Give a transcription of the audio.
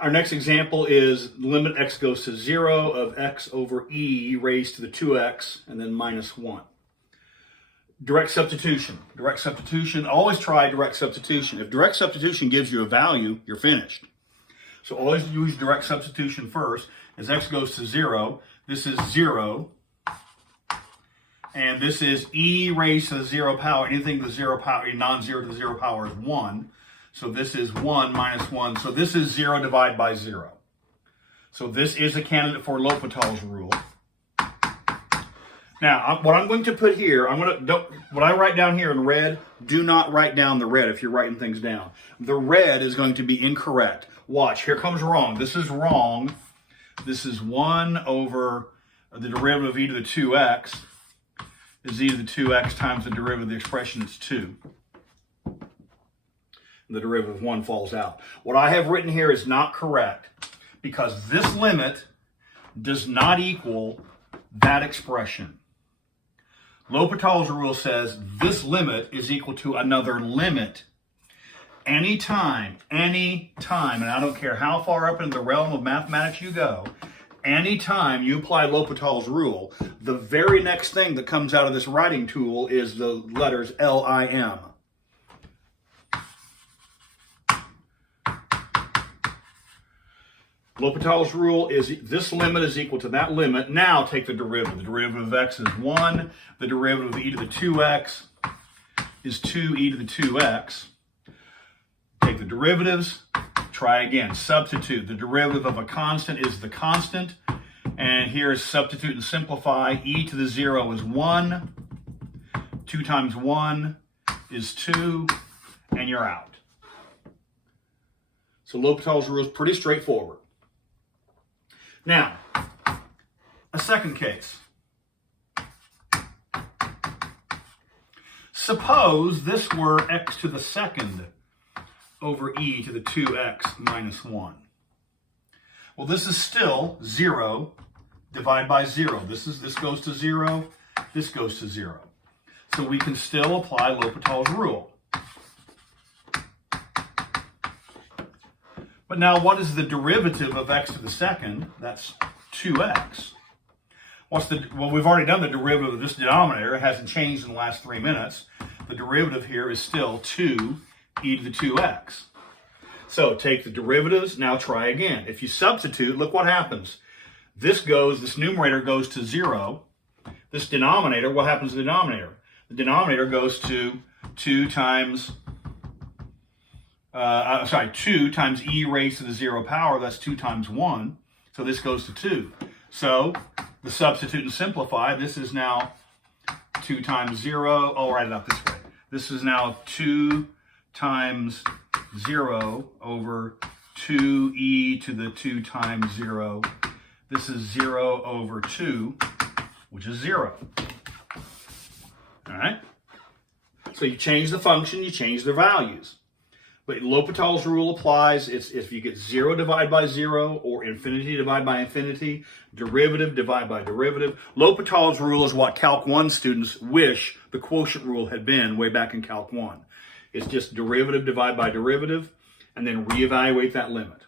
Our next example is limit x goes to 0 of x over e raised to the 2x and then minus 1. Direct substitution. Direct substitution, always try direct substitution. If direct substitution gives you a value, you're finished. So always use direct substitution first. As x goes to 0, this is 0. And this is e raised to the 0 power. Anything to the 0 power, non-zero to the 0 power is 1. So this is 1 minus 1. So this is 0 divided by 0. So this is a candidate for LHopitals rule. Now, what I'm going to put here, what I write down here in red, do not write down the red if you're writing things down. The red is going to be incorrect. Watch, here comes wrong. This is wrong. This is 1 over the derivative of e to the 2x is e to the 2x times the derivative of the expression is 2. The derivative of 1 falls out. What I have written here is not correct because this limit does not equal that expression. LHopitals rule says this limit is equal to another limit. Anytime, and I don't care how far up in the realm of mathematics you go, anytime you apply LHopitals rule, the very next thing that comes out of this writing tool is the letters LIM. LHopitals rule is this limit is equal to that limit. Now take the derivative. The derivative of x is 1. The derivative of e to the 2x is 2e to the 2x. Take the derivatives. Try again. Substitute. The derivative of a constant is the constant. And here is substitute and simplify. E to the 0 is 1. 2 times 1 is 2. And you're out. So LHopitals rule is pretty straightforward. Now, a second case. Suppose this were x to the second over e to the 2x minus 1. Well, this is still 0 divided by 0. This goes to 0, this goes to 0. So we can still apply LHopitals rule. But now what is the derivative of x to the second? That's 2x. Well, we've already done the derivative of this denominator. It hasn't changed in the last 3 minutes. The derivative here is still 2e to the 2x. So take the derivatives, now try again. If you substitute, look what happens. This numerator goes to 0. This denominator, what happens to the denominator? The denominator goes to 2 times 2 times e raised to the 0 power, that's 2 times 1. So this goes to 2. So the substitute and simplify, this is now 2 times 0. I'll write it out this way. This is now 2 times 0 over 2e to the 2 times 0. This is 0 over 2, which is 0. All right? So you change the function, you change the values. But LHopitals rule applies. It's if you get 0 divided by 0 or infinity divided by infinity, derivative divided by derivative. LHopitals rule is what Calc 1 students wish the quotient rule had been way back in Calc 1. It's just derivative divided by derivative and then reevaluate that limit.